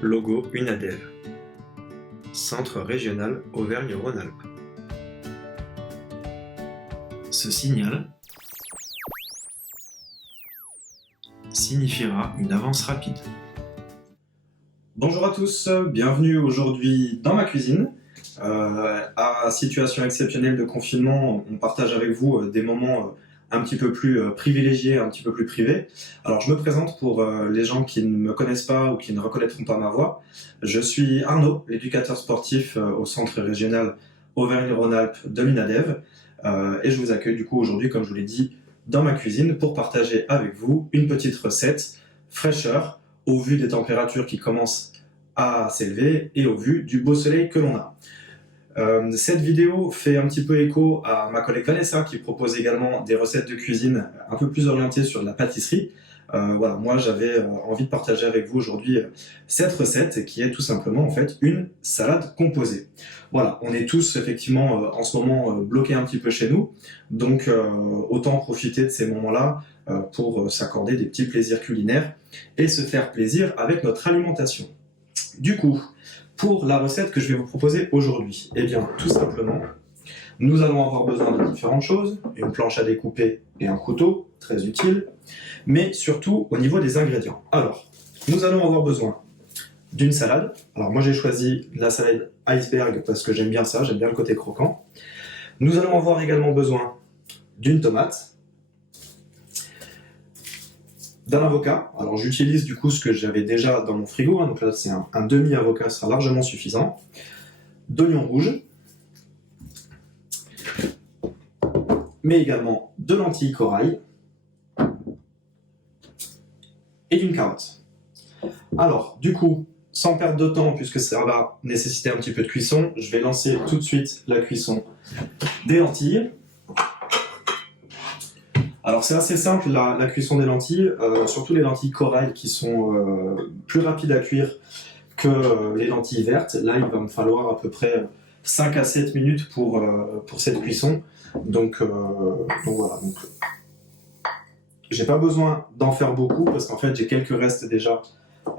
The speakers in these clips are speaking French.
Logo UNADEV, Centre régional Auvergne-Rhône-Alpes. Ce signal signifiera une avance rapide. Bonjour à tous, bienvenue aujourd'hui dans ma cuisine. À situation exceptionnelle de confinement, on partage avec vous des moments un petit peu plus privilégiés, un petit peu plus privés. Alors je me présente pour les gens qui ne me connaissent pas ou qui ne reconnaîtront pas ma voix. Je suis Arnaud, l'éducateur sportif au centre régional Auvergne-Rhône-Alpes de l'UNADEV. Et je vous accueille du coup aujourd'hui, comme je vous l'ai dit, dans ma cuisine pour partager avec vous une petite recette fraîcheur au vu des températures qui commencent à s'élever et au vu du beau soleil que l'on a. Cette vidéo fait un petit peu écho à ma collègue Vanessa qui propose également des recettes de cuisine un peu plus orientées sur la pâtisserie. Voilà, moi j'avais envie de partager avec vous aujourd'hui cette recette qui est tout simplement en fait une salade composée. Voilà, on est tous effectivement en ce moment bloqués un petit peu chez nous, donc autant profiter de ces moments-là pour s'accorder des petits plaisirs culinaires et se faire plaisir avec notre alimentation. Du coup, pour la recette que je vais vous proposer aujourd'hui, eh bien tout simplement, nous allons avoir besoin de différentes choses, une planche à découper et un couteau, très utile, mais surtout au niveau des ingrédients. Alors, nous allons avoir besoin d'une salade. Alors moi j'ai choisi la salade iceberg parce que j'aime bien ça, j'aime bien le côté croquant. Nous allons avoir également besoin d'une tomate, d'un avocat. Alors j'utilise du coup ce que j'avais déjà dans mon frigo, donc là c'est un demi-avocat, sera largement suffisant. D'oignons rouges, mais également de lentilles corail et d'une carotte. Alors du coup, sans perdre de temps, puisque ça va nécessiter un petit peu de cuisson, je vais lancer tout de suite la cuisson des lentilles. Alors c'est assez simple la cuisson des lentilles, surtout les lentilles corail qui sont plus rapides à cuire que les lentilles vertes. Là il va me falloir à peu près 5 à 7 minutes pour cette cuisson. Donc voilà. Donc, j'ai pas besoin d'en faire beaucoup parce qu'en fait j'ai quelques restes déjà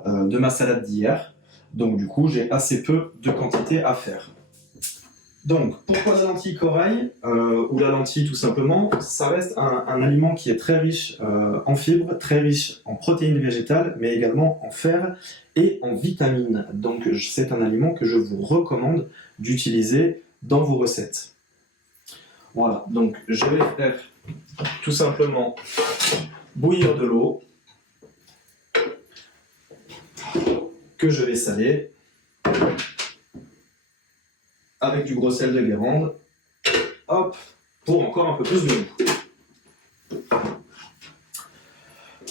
de ma salade d'hier. Donc du coup j'ai assez peu de quantité à faire. Donc, pourquoi la lentille corail ou la lentille tout simplement? Ça reste un aliment qui est très riche en fibres, très riche en protéines végétales, mais également en fer et en vitamines. Donc, c'est un aliment que je vous recommande d'utiliser dans vos recettes. Voilà, donc je vais faire tout simplement bouillir de l'eau que je vais saler avec du gros sel de Guérande, hop, pour encore un peu plus de goût.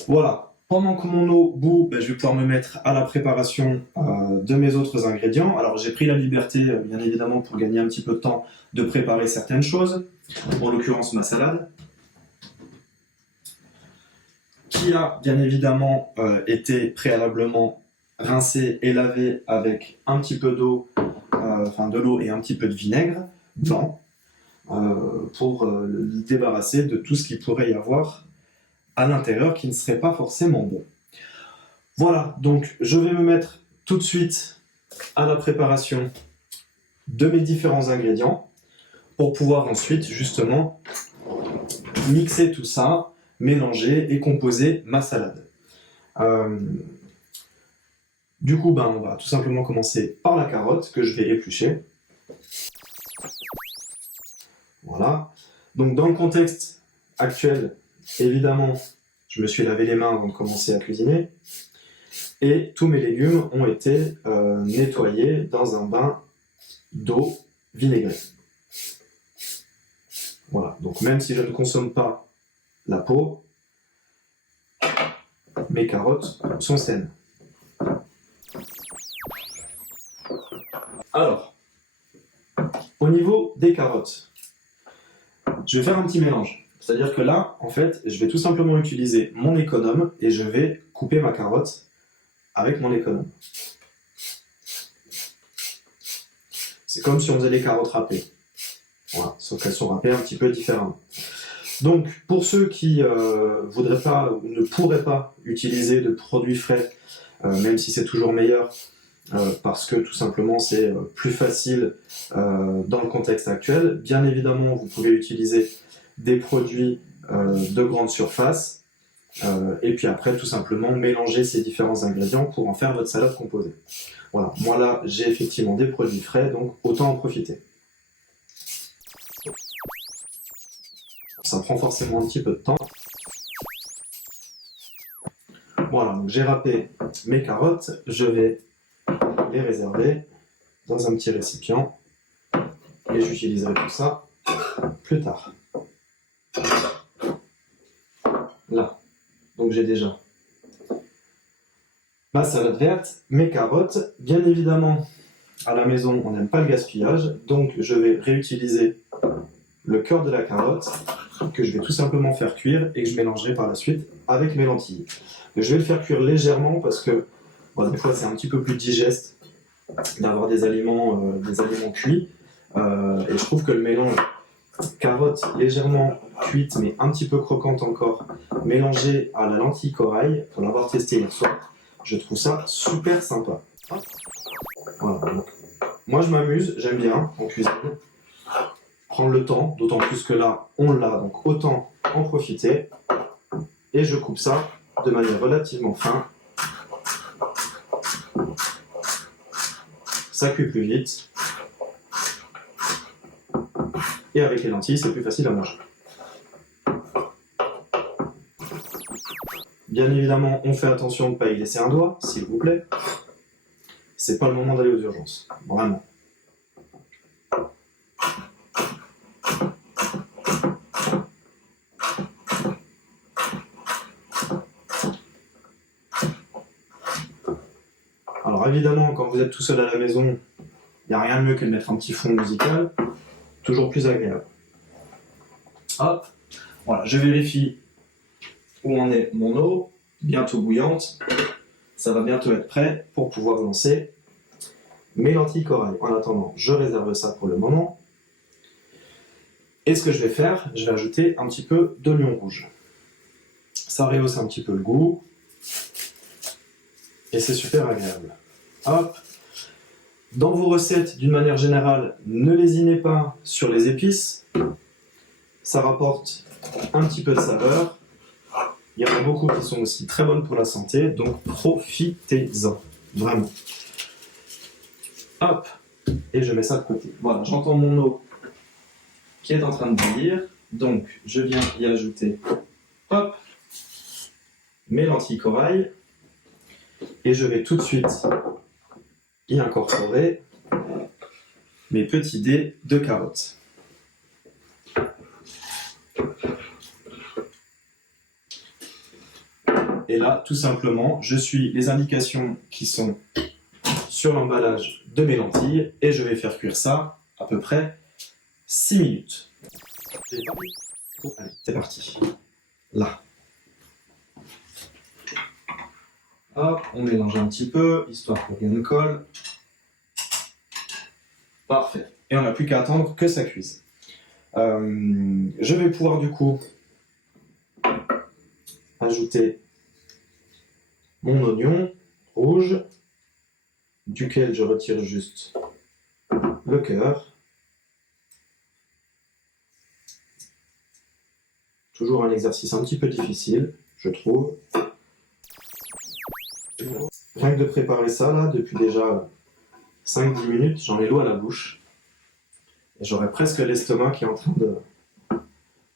Voilà, pendant que mon eau bout, je vais pouvoir me mettre à la préparation de mes autres ingrédients. Alors j'ai pris la liberté, bien évidemment, pour gagner un petit peu de temps, de préparer certaines choses, en l'occurrence ma salade, qui a bien évidemment été préalablement rincée et lavée avec un petit peu d'eau, de l'eau et un petit peu de vinaigre blanc pour le débarrasser de tout ce qu'il pourrait y avoir à l'intérieur qui ne serait pas forcément bon. Voilà, donc je vais me mettre tout de suite à la préparation de mes différents ingrédients pour pouvoir ensuite justement mixer tout ça, mélanger et composer ma salade. Du coup, on va tout simplement commencer par la carotte que je vais éplucher. Voilà. Donc dans le contexte actuel, évidemment, je me suis lavé les mains avant de commencer à cuisiner. Et tous mes légumes ont été nettoyés dans un bain d'eau vinaigrée. Voilà. Donc même si je ne consomme pas la peau, mes carottes sont saines. Alors, au niveau des carottes, je vais faire un petit mélange. C'est-à-dire que là, en fait, je vais tout simplement utiliser mon économe et je vais couper ma carotte avec mon économe. C'est comme si on faisait les carottes râpées. Voilà, sauf qu'elles sont râpées un petit peu différemment. Donc, pour ceux qui voudraient pas ou ne pourraient pas utiliser de produits frais, même si c'est toujours meilleur, parce que tout simplement c'est plus facile dans le contexte actuel. Bien évidemment, vous pouvez utiliser des produits de grande surface et puis après tout simplement mélanger ces différents ingrédients pour en faire votre salade composée. Voilà, moi là j'ai effectivement des produits frais, donc autant en profiter. Ça prend forcément un petit peu de temps. Voilà, donc j'ai râpé mes carottes, je vais les réserver dans un petit récipient et j'utiliserai tout ça plus tard. Là, donc j'ai déjà ma salade verte, mes carottes. Bien évidemment, à la maison, on n'aime pas le gaspillage, donc je vais réutiliser le cœur de la carotte que je vais tout simplement faire cuire et que je mélangerai par la suite avec mes lentilles. Je vais le faire cuire légèrement parce que bon, des fois c'est un petit peu plus digeste d'avoir des aliments cuits et je trouve que le mélange carotte légèrement cuite mais un petit peu croquante encore mélangée à la lentille corail, pour l'avoir testé hier soir, je trouve ça super sympa. Voilà, donc, moi je m'amuse, j'aime bien en cuisine prendre le temps, d'autant plus que là on l'a, donc autant en profiter. Et je coupe ça de manière relativement fine. Ça cuit plus vite. Et avec les lentilles, c'est plus facile à manger. Bien évidemment, on fait attention de ne pas y laisser un doigt, s'il vous plaît. C'est pas le moment d'aller aux urgences, vraiment. Alors évidemment, quand vous êtes tout seul à la maison, il n'y a rien de mieux que de mettre un petit fond musical, toujours plus agréable. Hop, voilà, je vérifie où en est mon eau, bientôt bouillante. Ça va bientôt être prêt pour pouvoir lancer mes lentilles corail. En attendant, je réserve ça pour le moment. Et ce que je vais faire, je vais ajouter un petit peu d'oignon rouge. Ça rehausse un petit peu le goût. Et c'est super agréable. Hop. Dans vos recettes, d'une manière générale, ne lésinez pas sur les épices. Ça rapporte un petit peu de saveur. Il y en a beaucoup qui sont aussi très bonnes pour la santé, donc profitez-en, vraiment. Hop, et je mets ça de côté. Voilà, j'entends mon eau qui est en train de bouillir, donc je viens y ajouter, hop, mes lentilles corail, et je vais tout de suite y incorporer mes petits dés de carottes. Et là, tout simplement, je suis les indications qui sont sur l'emballage de mes lentilles et je vais faire cuire ça à peu près 6 minutes. Allez, c'est parti. Là. Hop, on mélange un petit peu, histoire que rien ne colle. Parfait. Et on n'a plus qu'à attendre que ça cuise. Je vais pouvoir du coup ajouter mon oignon rouge, duquel je retire juste le cœur. Toujours un exercice un petit peu difficile, je trouve. Rien que de préparer ça, là, depuis déjà 5-10 minutes, j'en ai l'eau à la bouche. Et j'aurais presque l'estomac qui est en train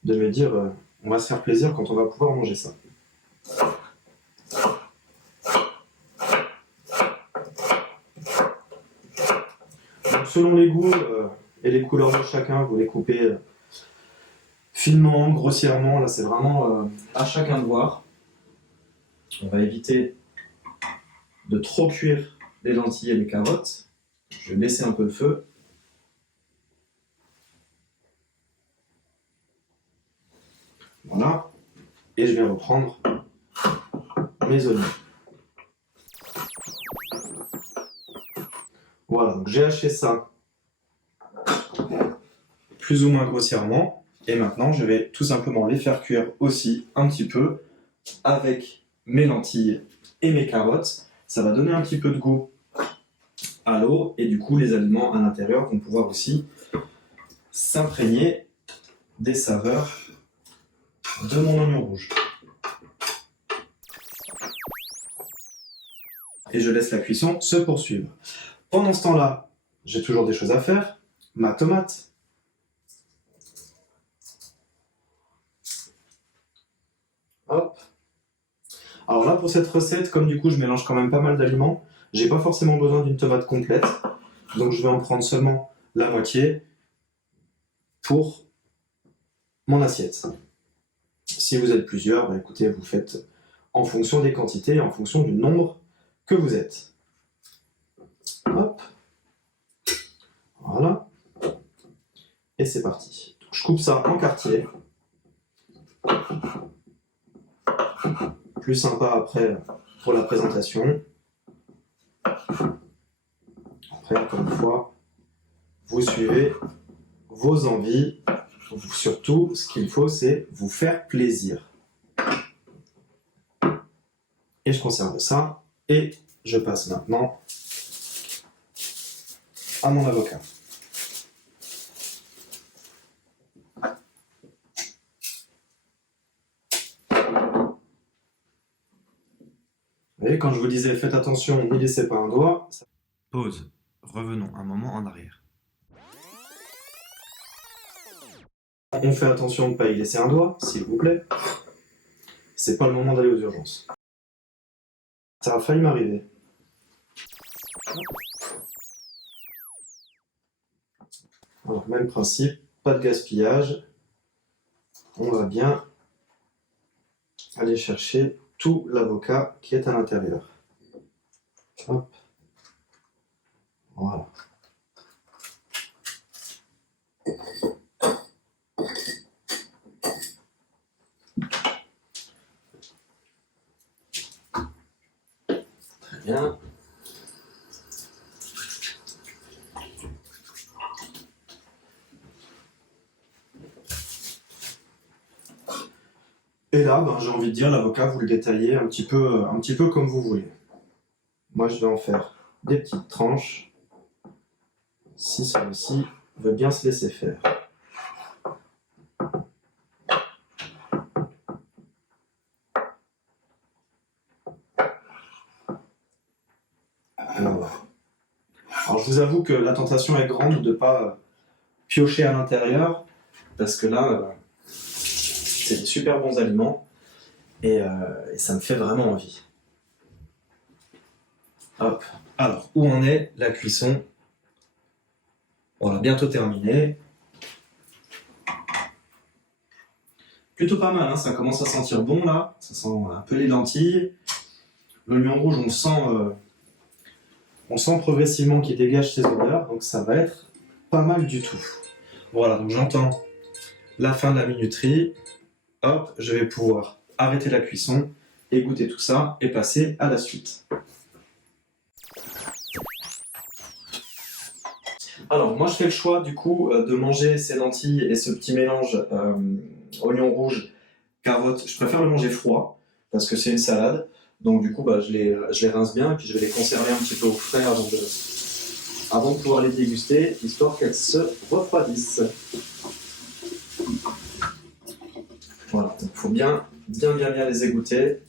de me dire on va se faire plaisir quand on va pouvoir manger ça. Donc, selon les goûts et les couleurs de chacun, vous les coupez finement, grossièrement. Là, c'est vraiment à chacun de voir. On va éviter de trop cuire les lentilles et les carottes. Je vais baisser un peu le feu. Voilà. Et je vais reprendre mes oignons. Voilà, donc j'ai haché ça plus ou moins grossièrement. Et maintenant, je vais tout simplement les faire cuire aussi un petit peu avec mes lentilles et mes carottes. Ça va donner un petit peu de goût à l'eau et du coup les aliments à l'intérieur vont pouvoir aussi s'imprégner des saveurs de mon oignon rouge. Et je laisse la cuisson se poursuivre. Pendant ce temps-là, j'ai toujours des choses à faire. Ma tomate. Hop. Alors là, pour cette recette, comme du coup je mélange quand même pas mal d'aliments, j'ai pas forcément besoin d'une tomate complète. Donc je vais en prendre seulement la moitié pour mon assiette. Si vous êtes plusieurs, bah écoutez, vous faites en fonction des quantités, en fonction du nombre que vous êtes. Hop. Voilà. Et c'est parti. Donc, je coupe ça en quartiers. Plus sympa après pour la présentation. Après, encore une fois, vous suivez vos envies. Surtout, ce qu'il faut, c'est vous faire plaisir. Et je conserve ça. Et je passe maintenant à mon avocat. Vous voyez, quand je vous disais faites attention, n'y laissez pas un doigt. Pause. Revenons un moment en arrière. On fait attention de ne pas y laisser un doigt, s'il vous plaît. C'est pas le moment d'aller aux urgences. Ça a failli m'arriver. Alors, même principe, pas de gaspillage. On va bien aller chercher tout l'avocat qui est à l'intérieur. Hop. Voilà. Très bien. Et là, j'ai envie de dire, l'avocat, vous le détaillez un petit peu comme vous voulez. Moi, je vais en faire des petites tranches, si celui-ci veut bien se laisser faire. Voilà. Alors, je vous avoue que la tentation est grande de ne pas piocher à l'intérieur, parce que là, c'est des super bons aliments et ça me fait vraiment envie. Hop. Alors, où en est la cuisson? Voilà, bientôt terminé. Plutôt pas mal, hein, ça commence à sentir bon là. Ça sent un peu les lentilles. L'oignon rouge, on sent progressivement qu'il dégage ses odeurs, donc ça va être pas mal du tout. Voilà, donc j'entends la fin de la minuterie. Hop, je vais pouvoir arrêter la cuisson, égoutter tout ça et passer à la suite. Alors, moi je fais le choix du coup de manger ces lentilles et ce petit mélange oignon rouge, carottes. Je préfère le manger froid parce que c'est une salade. Donc du coup, je les rince bien et puis je vais les conserver un petit peu au frais avant de pouvoir les déguster, histoire qu'elles se refroidissent. Voilà, il faut bien les égoutter.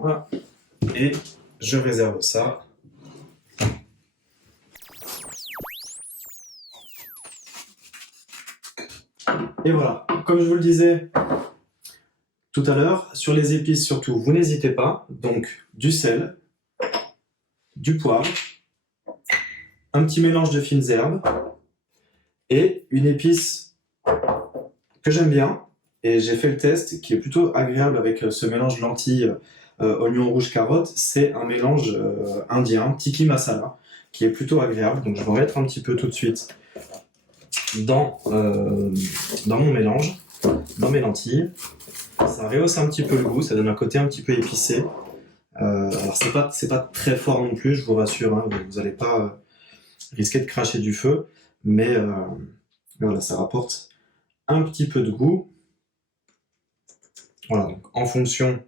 Voilà. Et je réserve ça. Et voilà, comme je vous le disais tout à l'heure, sur les épices surtout, vous n'hésitez pas. Donc du sel, du poivre, un petit mélange de fines herbes et une épice que j'aime bien. Et j'ai fait le test qui est plutôt agréable avec ce mélange lentilles, oignon rouge, carotte. C'est un mélange indien, tikka masala, qui est plutôt agréable. Donc je vais en mettre un petit peu tout de suite dans mon mélange, dans mes lentilles. Ça rehausse un petit peu le goût, ça donne un côté un petit peu épicé. Alors c'est pas très fort non plus, je vous rassure, hein, vous n'allez pas risquer de cracher du feu, mais voilà, ça rapporte un petit peu de goût. Voilà, donc en fonction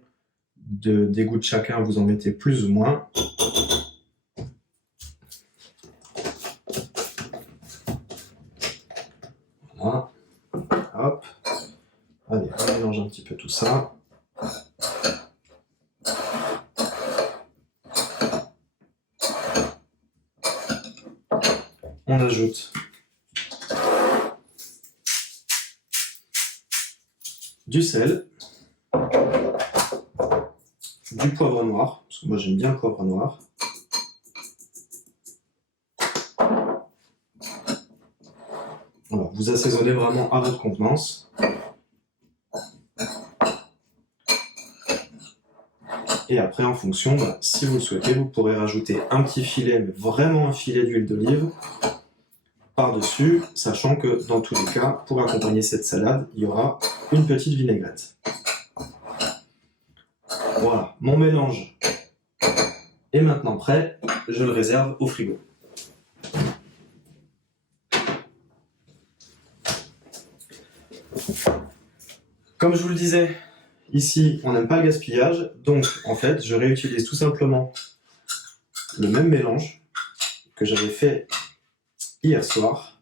des goûts de chacun, vous en mettez plus ou moins. Voilà. Hop. Allez, on mélange un petit peu tout ça. On ajoute du sel, du poivre noir, parce que moi j'aime bien le poivre noir. Voilà, vous assaisonnez vraiment à votre contenance. Et après, en fonction, si vous le souhaitez, vous pourrez rajouter un petit filet, mais vraiment un filet d'huile d'olive par-dessus, sachant que dans tous les cas, pour accompagner cette salade, il y aura une petite vinaigrette. Voilà, mon mélange est maintenant prêt, je le réserve au frigo. Comme je vous le disais, ici on n'aime pas le gaspillage, donc en fait je réutilise tout simplement le même mélange que j'avais fait hier soir,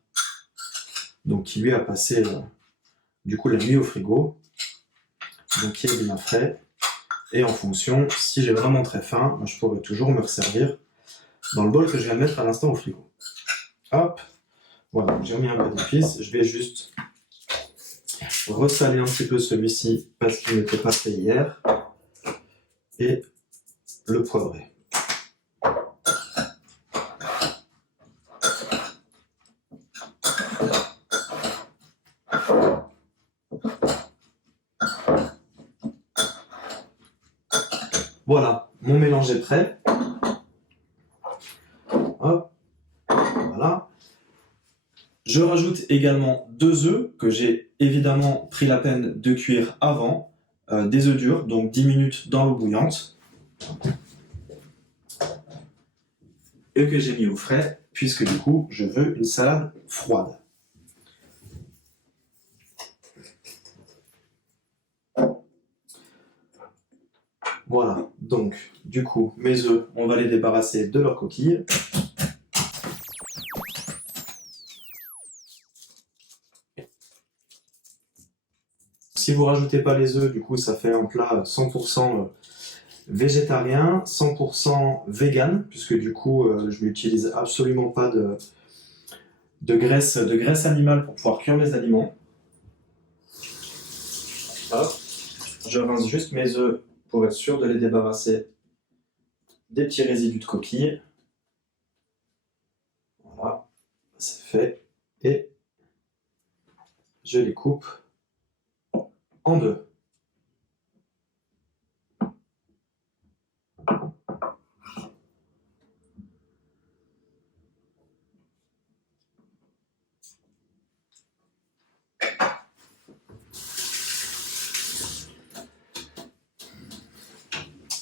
donc qui lui a passé du coup la nuit au frigo, donc qui est bien frais. Et en fonction, si j'ai vraiment très faim, je pourrais toujours me resservir dans le bol que je viens de mettre à l'instant au frigo. Hop, voilà, j'ai mis un peu d'épices. Je vais juste ressaler un petit peu celui-ci parce qu'il n'était pas fait hier. Et le poivrer. Voilà, mon mélange est prêt. Hop, voilà. Je rajoute également 2 œufs que j'ai évidemment pris la peine de cuire avant. Des œufs durs, donc 10 minutes dans l'eau bouillante. Et que j'ai mis au frais, puisque du coup, je veux une salade froide. Voilà, donc du coup, mes œufs, on va les débarrasser de leurs coquilles. Si vous rajoutez pas les œufs, du coup, ça fait un plat 100% végétarien, 100% vegan, puisque du coup, je n'utilise absolument pas de graisse animale pour pouvoir cuire mes aliments. Hop, je rince juste mes œufs pour être sûr de les débarrasser des petits résidus de coquilles. Voilà, c'est fait. Et je les coupe en deux.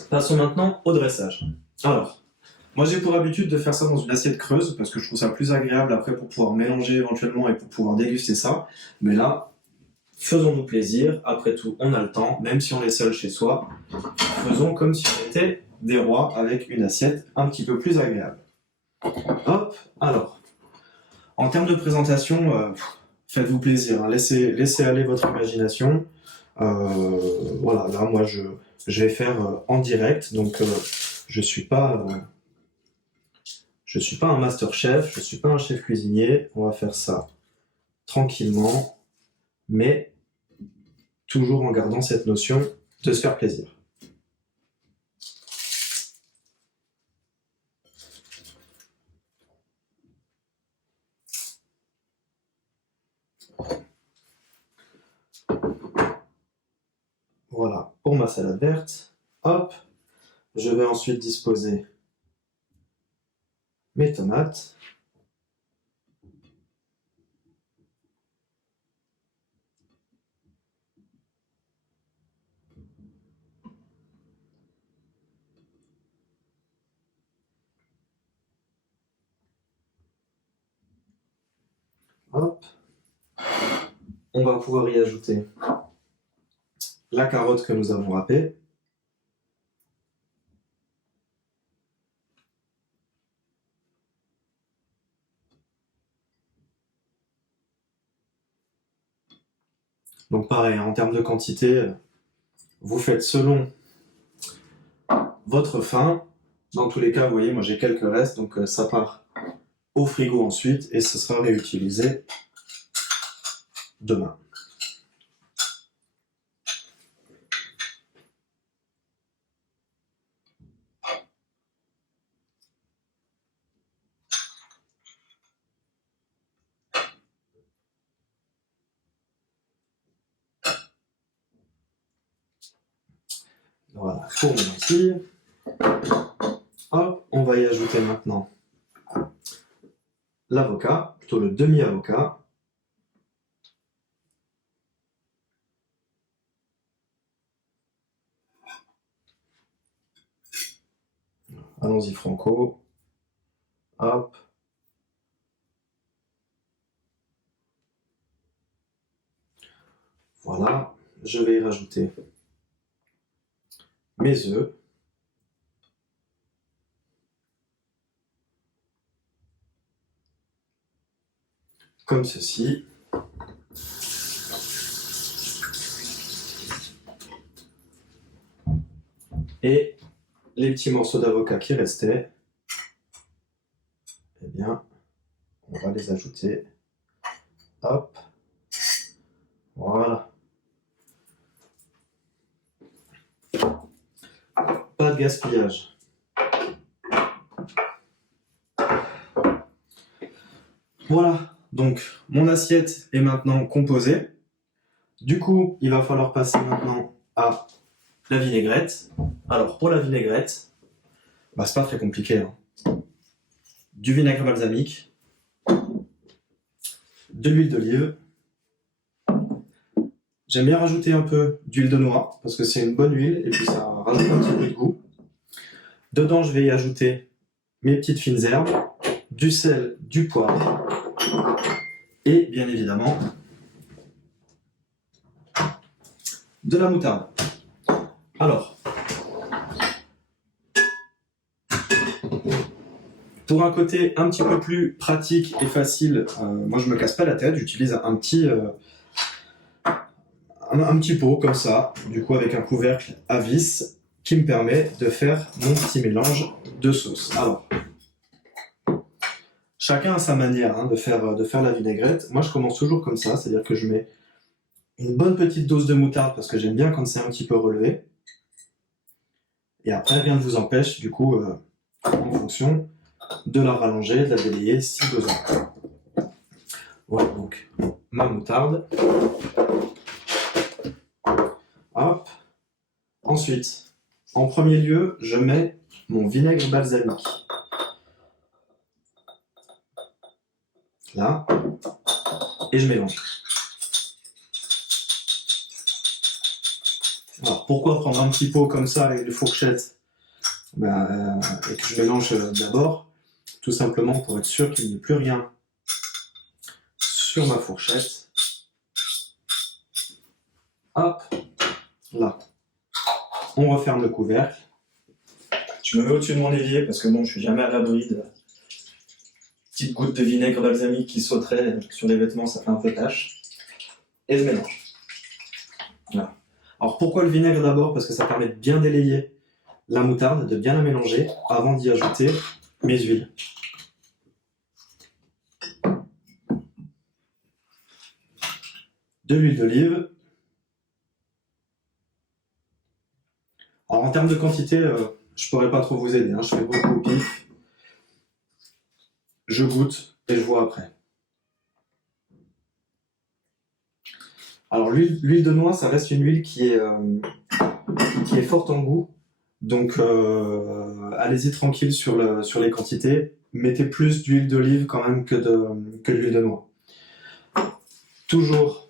Passons maintenant au dressage. Alors, moi j'ai pour habitude de faire ça dans une assiette creuse parce que je trouve ça plus agréable après pour pouvoir mélanger éventuellement et pour pouvoir déguster ça. Mais là, faisons-nous plaisir. Après tout, on a le temps, même si on est seul chez soi. Faisons comme si on était des rois avec une assiette un petit peu plus agréable. Hop, alors, en termes de présentation, faites-vous plaisir, hein. Laissez aller votre imagination. Voilà, là moi je vais faire en direct, donc je suis pas un master chef, je suis pas un chef cuisinier. On va faire ça tranquillement, mais toujours en gardant cette notion de se faire plaisir. Voilà, pour ma salade verte. Hop, je vais ensuite disposer mes tomates. Hop, on va pouvoir y ajouter la carotte que nous avons râpée. Donc pareil, en termes de quantité, vous faites selon votre faim. Dans tous les cas, vous voyez, moi j'ai quelques restes, donc ça part au frigo ensuite et ce sera réutilisé demain. Voilà, pour mon lentilles. Hop, on va y ajouter maintenant l'avocat, plutôt le demi-avocat. Allons-y franco. Hop. Voilà, je vais y rajouter mes œufs. Comme ceci. Et les petits morceaux d'avocat qui restaient, eh bien, on va les ajouter. Hop. Voilà. Pas de gaspillage. Voilà, donc mon assiette est maintenant composée. Du coup, il va falloir passer maintenant à la vinaigrette. Alors, pour la vinaigrette, c'est pas très compliqué. Du vinaigre balsamique, de l'huile d'olive. J'aime bien rajouter un peu d'huile de noix parce que c'est une bonne huile et puis ça rajoute un petit peu de goût. Dedans, je vais y ajouter mes petites fines herbes, du sel, du poivre et bien évidemment de la moutarde. Alors, pour un côté un petit peu plus pratique et facile, moi je me casse pas la tête, j'utilise un petit pot comme ça, du coup avec un couvercle à vis qui me permet de faire mon petit mélange de sauce. Alors, chacun a sa manière de faire la vinaigrette. Moi je commence toujours comme ça, c'est-à-dire que je mets une bonne petite dose de moutarde parce que j'aime bien quand c'est un petit peu relevé. Et après, rien ne vous empêche, du coup, en fonction, de la rallonger, de la délayer si besoin. Voilà donc ma moutarde. Hop. Ensuite, en premier lieu, je mets mon vinaigre balsamique. Là. Et je mélange. Alors, pourquoi prendre un petit pot comme ça avec une fourchette et que je mélange d'abord? Tout simplement pour être sûr qu'il n'y ait plus rien sur ma fourchette. Hop, là. On referme le couvercle. Je me mets au-dessus de mon évier parce que bon, je suis jamais à l'abri de petites gouttes de vinaigre balsamique qui sauteraient sur les vêtements, ça fait un peu tache. Et je mélange. Voilà. Alors pourquoi le vinaigre d'abord? Parce que ça permet de bien délayer la moutarde, de bien la mélanger avant d'y ajouter mes huiles. De l'huile d'olive. Alors en termes de quantité, je pourrais pas trop vous aider, je fais beaucoup au pif. Je goûte et je vois après. Alors l'huile de noix, ça reste une huile qui est forte en goût. Donc allez-y tranquille sur les quantités. Mettez plus d'huile d'olive quand même que de l'huile de noix. Toujours,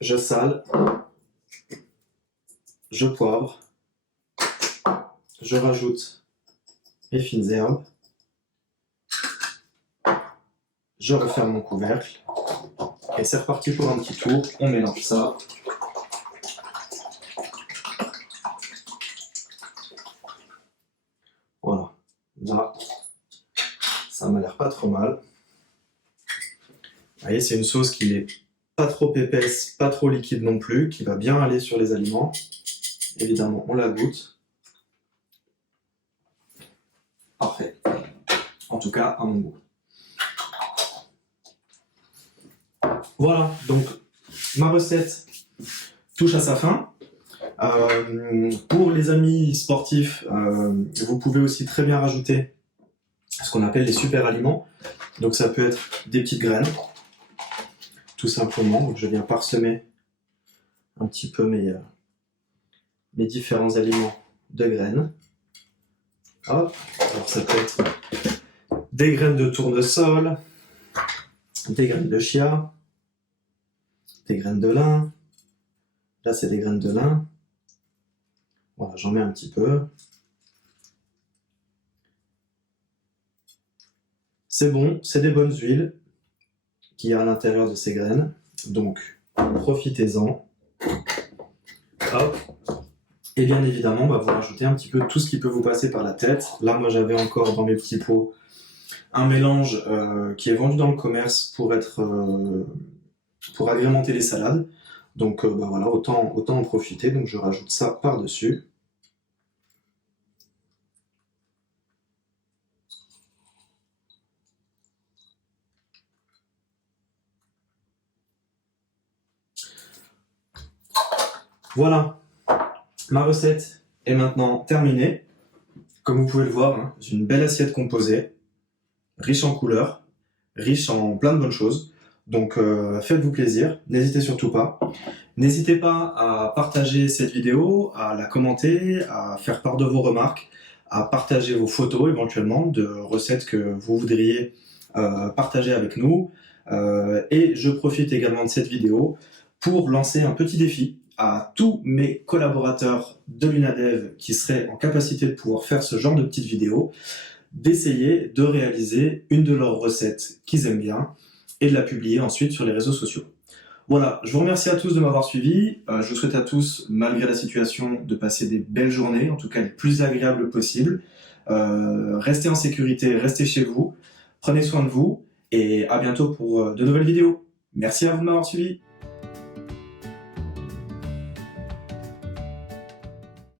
je sale, je poivre, je rajoute mes fines herbes, je referme mon couvercle Et c'est reparti pour un petit tour, on mélange ça. Voilà, là, ça m'a l'air pas trop mal. Vous voyez, c'est une sauce qui n'est pas trop épaisse, pas trop liquide non plus, qui va bien aller sur les aliments. Évidemment, on la goûte. Parfait. En tout cas, à mon goût. Voilà, donc ma recette touche à sa fin. Pour les amis sportifs, vous pouvez aussi très bien rajouter ce qu'on appelle les super aliments. Donc ça peut être des petites graines, tout simplement. Donc je viens parsemer un petit peu mes différents aliments de graines. Hop. Alors ça peut être des graines de tournesol, des graines de chia, des graines de lin. Là c'est des graines de lin. Voilà, j'en mets un petit peu. C'est bon, c'est des bonnes huiles qu'il y a à l'intérieur de ces graines. Donc, profitez-en. Hop. Et bien évidemment, vous rajoutez un petit peu tout ce qui peut vous passer par la tête. Là, moi, j'avais encore dans mes petits pots un mélange qui est vendu dans le commerce pour agrémenter les salades. Donc, voilà, autant en profiter. Donc, je rajoute ça par-dessus. Voilà, ma recette est maintenant terminée. Comme vous pouvez le voir, hein, j'ai une belle assiette composée, riche en couleurs, riche en plein de bonnes choses. Donc faites-vous plaisir, n'hésitez surtout pas. N'hésitez pas à partager cette vidéo, à la commenter, à faire part de vos remarques, à partager vos photos éventuellement de recettes que vous voudriez partager avec nous. Et je profite également de cette vidéo pour lancer un petit défi à tous mes collaborateurs de l'UNADEV qui seraient en capacité de pouvoir faire ce genre de petites vidéos, d'essayer de réaliser une de leurs recettes qu'ils aiment bien et de la publier ensuite sur les réseaux sociaux. Voilà, je vous remercie à tous de m'avoir suivi. Je vous souhaite à tous, malgré la situation, de passer des belles journées, en tout cas les plus agréables possibles. Restez en sécurité, restez chez vous, prenez soin de vous et à bientôt pour de nouvelles vidéos. Merci à vous de m'avoir suivi.